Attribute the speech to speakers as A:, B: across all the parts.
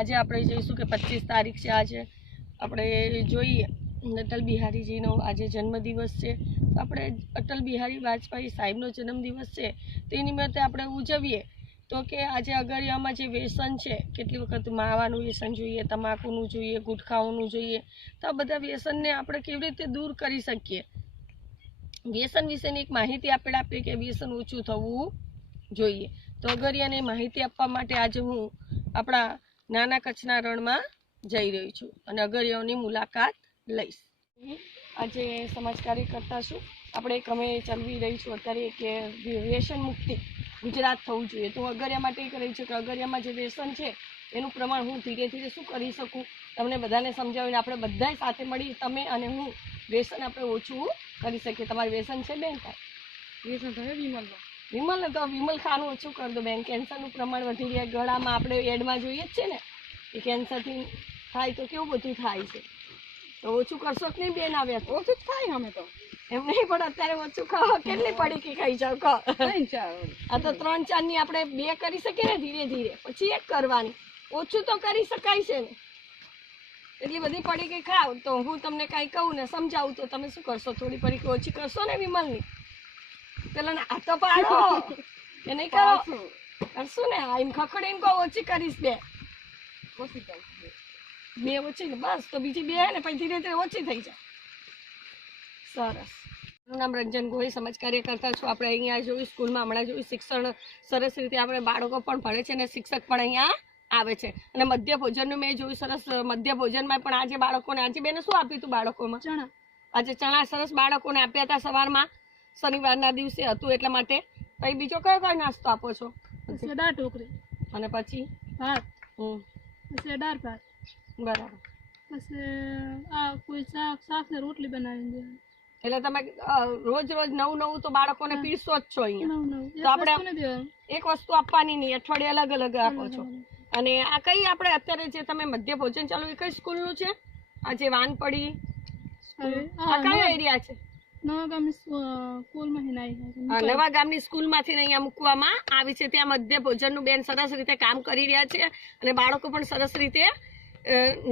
A: આજે આપણે જોઈશું કે પચીસ તારીખ છે આજે. આપણે જોઈએ, અટલ બિહારીજીનો આજે જન્મદિવસ છે. તો આપણે અટલ બિહારી વાજપેયી સાહેબનો જન્મદિવસ છે. તે નિમિત્તે આપણે ઉજવીએ. તો કે આજે અગરિયામાં જે વ્યસન છે, કેટલી વખત માવાનું વ્યસન જોઈએ, તમાકુનું જોઈએ, ગુટખાઓનું જોઈએ, તો આ બધા વ્યસનને આપણે કેવી રીતે દૂર કરી શકીએ? વ્યસન વિશેની એક માહિતી આપણે આપીએ કે વ્યસન ઓછું થવું જોઈએ. તો અગરિયાને માહિતી આપવા માટે આજે હું આપણા નાના કચ્છના રણમાં જઈ રહી છું અને અગરિયાઓની મુલાકાત લઈશ. આજે સમાજ કાર્ય કરતા છું. આપણે એક અમે ચલવી રહી છું અત્યારે કે વ્યસન મુક્તિ ગુજરાત થવું જોઈએ. તો અગરિયા માટે એ કરી છું કે અગરિયામાં જે વ્યસન છે, એનું પ્રમાણ હું ધીરે ધીરે શું કરી શકું? તમને બધાને સમજાવીને આપણે બધાએ સાથે મળી તમે અને હું વ્યસન આપણે ઓછું કરી શકીએ. તમારું વ્યસન છે બેન? થાય
B: વ્યસન થયો વિમલનો
A: વિમલ તો વિમલ ખાનું ઓછું કરી દો બેન. કેન્સરનું પ્રમાણ વધી રહ્યા. ગળામાં આપણે એડમાં જોઈએ જ છે ને કે કેન્સરથી થાય તો કેવું બધું થાય છે. તો ઓછું કરશો જ નહીં બેન આવ્યા
B: ઓછું જ થાય અમે તો.
A: એમ નહીં પણ અત્યારે ઓછું ખાવા કેટલી પડી કે ખાઈ જાવ કહો. આ તો ત્રણ ચારની આપણે બે કરી શકીએ ને ધીરે ધીરે. પછી એક કરવાની. ઓછું તો કરી શકાય છે ને. એટલી બધી પડી કે ખાવ. તો હું તમને કાંઈ કહું ને સમજાવું તો તમે શું કરશો? થોડી પડી ઓછી કરશો ને વિમલની? પેલા ને હાથો પાડો. એ નહીં કરો. કરશું ને આ એમ ખખડીને કહો ઓછી કરીશ બે.
B: ઓછી
A: બે. ઓછી ને બસ. તો બીજી બે ને પછી ધીરે ધીરે ઓછી થઈ જાય. સરસ. મારું નામ રંજન ગોહિલ સમાજ કાર્ય કરતા છું. આપણે અહીંયા જોયું સ્કૂલમાં હમણાં જોયું શિક્ષણ સરસ રીતે આપણે બાળકો પણ ભણે છે અને શિક્ષક પણ અહીંયા આવે છે. અને મધ્ય ભોજનનું મેં જોયું સરસ મધ્ય ભોજનમાં પણ આજે બાળકોને આજે બેને શું આપ્યું હતું બાળકોમાં?
B: ચણા.
A: આજે ચણા સરસ બાળકોને આપ્યા હતા સવારમાં. શનિવારના દિવસે હતું એટલા માટે. પછી બીજો કયો કયો નાસ્તો આપો છો?
B: સેદાર ઢોકળી.
A: અને પછી?
B: ભાત. પછી ભાત.
A: બરાબર.
B: પછી આ કોઈ શાક શાક ને રોટલી બનાવીને દે
A: એટલે તમે રોજ રોજ નવું નવું તો બાળકોને પીરસો જ છો અહીંયા. તો આપણે-
B: એક વસ્તુ
A: આપવાની નહીં અઠવાડિયે અલગ અલગ આપો છો. અને આ કઈ આપણે અત્યારે જે તમે મધ્ય ભોજન ચાલુ એ કઈ સ્કૂલનું છે? આ જે વાનપડી આ કયો એરિયા છે?
B: નવા ગામની સ્કૂલમાં
A: નવા અહીંયા મૂકવામાં આવી છે. ત્યાં મધ્ય ભોજનનું બેન સરસ રીતે કામ કરી રહ્યા છે અને બાળકો પણ સરસ રીતે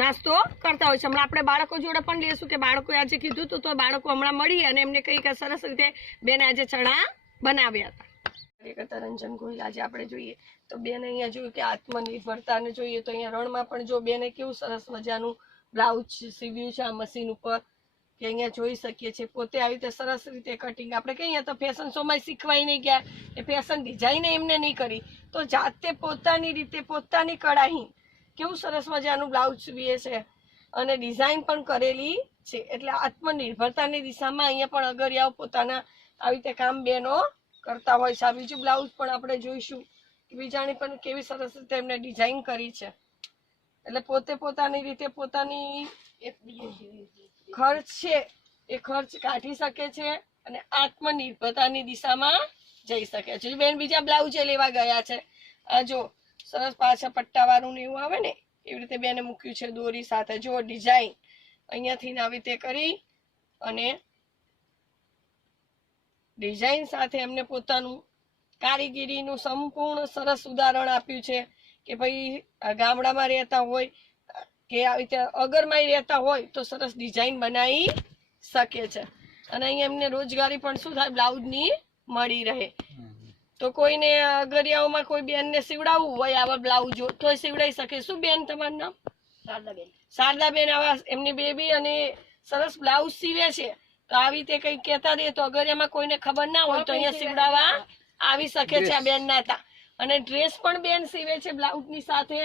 A: નાસ્તો કરતા હોય છે. હમણાં આપણે બાળકો જોડે પણ લઈશું કે બાળકોએ આજે કીધું હતું તો બાળકો હમણાં મળી અને એમને કંઈક સરસ રીતે બેન આજે ચણા બનાવ્યા હતા. રંજન ગોહિલ, આજે આપણે જોઈએ. તો બેન અહીંયા જોયું કે આત્મનિર્ભરતાને જોઈએ તો અહીંયા રણમાં પણ જો બેને કેવું સરસ મજાનું બ્લાઉઝ સીવ્યું છે આ મશીન ઉપર. કે અહીંયા જોઈ શકીએ છીએ. પોતે આવી રીતે સરસ રીતે કટિંગ આપણે કહીએ અહીંયા તો ફેશન શોમાં શીખવાય નહીં ગયા. એ ફેશન ડિઝાઇન એમને નહીં કરી. તો જાતે પોતાની રીતે પોતાની કળાહી કેવું સરસ મજાનું બ્લાઉઝ સીવીએ છે. અને ડિઝાઇન પણ કરેલી છે. એટલે આત્મનિર્ભરતાની દિશામાં અહીંયા પણ અગરિયાઓ પોતાના આવી રીતે કામ બેનો કરતા હોય છે. આ બીજું બ્લાઉઝ પણ આપણે જોઈશું. બીજાની પણ કેવી સરસ રીતે એમને ડિઝાઇન કરી છે. એટલે પોતે પોતાની રીતે પોતાની ખર્ચ છે એ ખર્ચ કાઢી શકે છે અને આત્મનિર્ભરતાની દિશામાં જઈ શકે છે. બેન, બીજા બ્લાઉઝે લેવા ગયા છે, આ જો સરસ પાછા પટ્ટાવાળું ને એવું આવે ને, એવી રીતે બેને મૂક્યું છે દોરી સાથે. જો ડિઝાઇન અહીંયાથી આવી રીતે કરી અને ડિઝાઇન સાથે એમને પોતાનું કારીગીરીનું સંપૂર્ણ સરસ ઉદાહરણ આપ્યું છે કે ભાઈ ગામડામાં રહેતા હોય કે આવી રીતે અગરમાં રહેતા હોય તો સરસ ડિઝાઇન બનાવી શકે છે. અને અહીંયા એમને રોજગારી પણ શું થાય બ્લાઉઝની મળી રહે. તો કોઈને અગરિયાઓમાં કોઈ બેનને સીવડાવવું હોય આવા બ્લાઉઝો તો સીવડાવી શકે. શું બેન તમારું નામ? શારદાબેન. શારદાબેન આવા એમની બેબી અને સરસ બ્લાઉઝ સીવે છે. તો આવી રીતે કંઈક કહેતા દે તો અગરિયામાં કોઈને ખબર ના હોય તો અહીંયા સીવડાવવા આવી શકે છે આ બેન નાતા અને ડ્રેસ પણ બેન સીવે છે બ્લાઉઝની સાથે.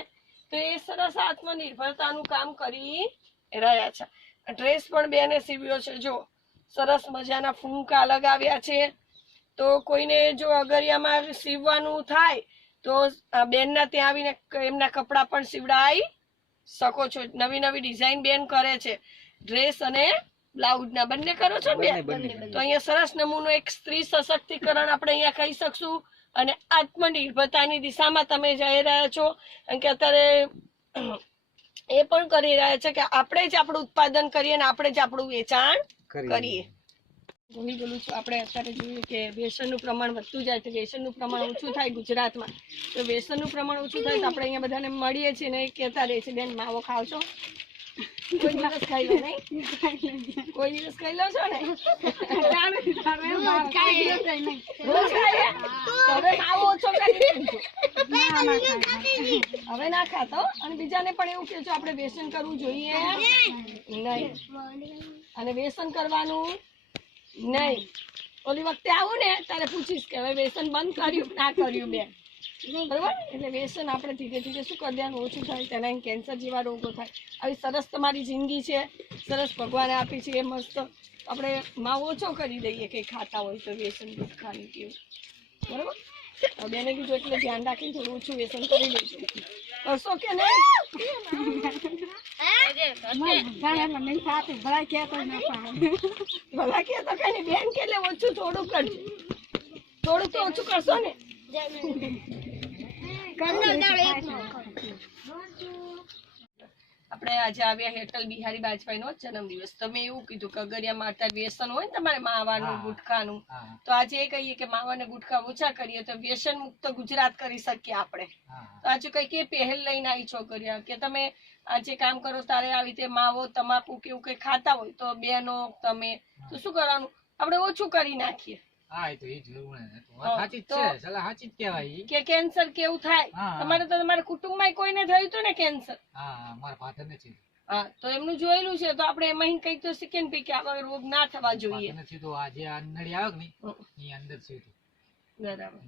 A: તો એ સરસ આત્મનિર્ભરતાનું કામ કરી રહ્યા છે. ડ્રેસ પણ બેને સીવ્યો છે. જો સરસ મજાના ફૂંકા લગાવ્યા છે. તો કોઈને જો અગરિયામાં સીવવાનું થાય તો આ બેનના ત્યાં આવીને એમના કપડાં પણ સીવડાવી શકો છો. નવી નવી ડિઝાઇન બેન કરે છે. ડ્રેસ અને બ્લાઉઝના બંને કરો છો ને તો અહીંયા સરસ નમૂનો એક સ્ત્રી સશક્તિકરણ આપણે અહીંયા કહી શકશું અને આત્મનિર્ભરતાની દિશામાં તમે જઈ રહ્યા છો. કારણ કે અત્યારે એ પણ કરી રહ્યા છે કે આપણે જ આપણું ઉત્પાદન કરીએ અને આપણે જ આપણું વેચાણ કરીએ. ભૂલી બોલું છું. આપણે અત્યારે જોઈએ કે વ્યસનનું પ્રમાણ વધતું જાય તો વ્યસનનું પ્રમાણ ઓછું થાય ગુજરાતમાં. તો વ્યસનનું પ્રમાણ ઓછું થાય તો આપણે અહીંયા બધાને મળીએ છીએ ને કહેતા રહીએ છીએ બેન માવો ખાવ છો કોઈ દિવસ ખાઈ લો નહીં કોઈ દિવસ ખાઈ લો છો ને રોજ ખાઈએ તો હવે માવો ઓછો કરી હવે ના ખાતો અને બીજાને પણ એવું કહેજો આપણે વ્યસન કરવું જોઈએ નહીં અને વ્યસન કરવાનું નહીં ઓલી વખતે આવું ને ત્યારે પૂછીશ કે હવે વ્યસન બંધ કર્યું ના કર્યું બેન એટલે વ્યસન આપણે ધીરે ધીરે શું કરી દેવાનું? ઓછું થાય, તેના કેન્સર જેવા રોગો થાય. આવી સરસ તમારી જિંદગી છે. સરસ ભગવાને આપી છે, એ મસ્ત. આપણે માં ઓછો કરી દઈએ, કંઈ ખાતા હોય તો વ્યસન ગુટખાની પીવું. બરોબર? બેને કીધું એટલે ધ્યાન રાખીને થોડું ઓછું વ્યસન કરી લેજો. કરશો કે નહીં? ભલા કે તો કઈ બેન કે ઓછું થોડું કરજો. થોડું તો ઓછું કરશો ને. આપણે આજે આવ્યા હેટલ બિહારી બાજપાઈનો જન્મદિવસ. તમે એવું કીધું કે અગરિયા માતા વ્યસન હોય ને તમારે માવાનું ગુટખાનું. તો આજે એ કહીએ કે માવા ને ગુટખા ઓછા કરીએ તો વ્યસન મુક્ત ગુજરાત કરી શકીએ આપણે. તો આજે કઈ કે પહેલ લઈને આવી છોકરીઓ કે તમે આજે કામ કરો તારે આવી રીતે માવો તમાકુ કે એવું કઈ ખાતા હોય તો બેનો તમે. તો શું કરવાનું? આપણે ઓછું કરી નાખીએ.
C: હા એ તો એ જરૂર ને તો
A: હા,
C: સાચી જ છે સલાહ સાચી જ કહેવાય
A: કે કેન્સર કેવું થાય? તમારે તો તમારા કુટુંબમાં કોઈને થયું હતું ને કેન્સર?
C: હા હા, મારા father ને છે
A: હા તો એમનું જોયેલું છે તો આપણે એમાં કંઈક તો શીખીએ ને કે આવા રોગ ના થવા જોઈએ.
C: father ને આ જે નળી આવે કે નહીં અંદર સીધું
A: બરાબર.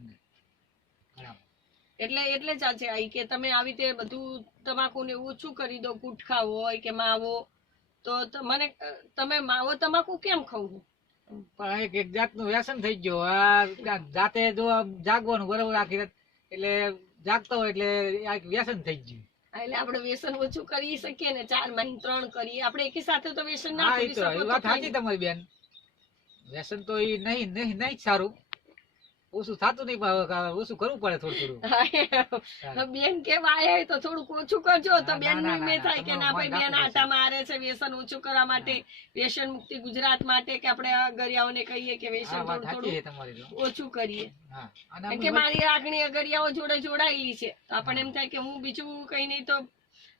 A: એટલે એટલે જ આજે આવી કે તમે આવી રીતે બધું તમાકુ ને ઓછું કરી દો? ગુટખા હોય કે માવો? તો ત- મને તમે માવો તમાકુ કેમ ખાવું
C: પણ એક એક જાતનું વ્યસન થઈ ગયો. જાતે જો જાગવાનું બરોબર આખી રાત એટલે જાગતો હોય એટલે આ એક વ્યસન થઈ ગયું.
A: એટલે આપણે વ્યસન ઓછું કરી શકીએ ને ચાર મહિને ત્રણ કરીએ. આપણે એકી સાથે તો વ્યસન ના કરી શકો
C: વાત સાચી તમારી બેન. વ્યસન તો એ નહીં નહીં નહીં સારું. ઓછું થતું નહીં પણ ઓછું કરવું પડે થોડું થોડું.
A: બેન કેવા આયા તો થોડુંક ઓછું કરજો. તો બેન
C: ના,
A: થાય કે ના ભાઈ બેન આટા મારે છે વ્યસન ઓછું કરવા માટે વ્યસન મુક્તિ ગુજરાત માટે કે આપણે ગરિયાઓને કહીએ કે વ્યસન થોડું ઓછું કરીએ. કે મારી લાગણી અગરિયાઓ જોડે જોડાયેલી છે. તો આપણને એમ થાય કે હું બીજું કઈ નહીં તો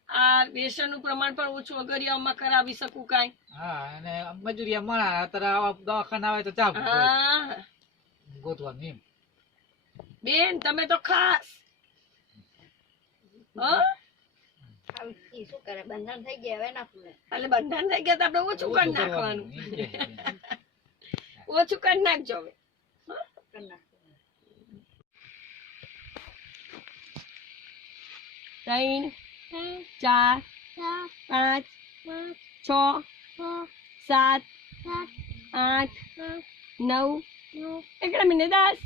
A: આ વેસનનું પ્રમાણ પણ ઓછું અગરિયામાં કરાવી શકું કાઈ.
C: હા અને મજૂરી મળા અત્યારે આવા દવાખાના આવે તો ચા ગોતવાનું એમ.
A: બેન તમે તો ખાસ. હા? એટલે બંધન થઈ ગયા તો આપણે ઓછું કરી નાખવાનું. ઓછું કરી નાખજો હવે. ત્રણ ચાર પાંચ છ સાત આઠ નવ એકડા મિનિટ દસ.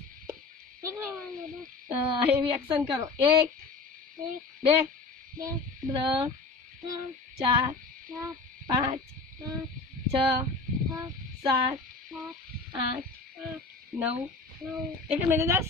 A: એવી એક્શન કરો. એક બે ત્રણ ચાર પાંચ છ સાત આઠ નવ. એક મિનિટ દસ.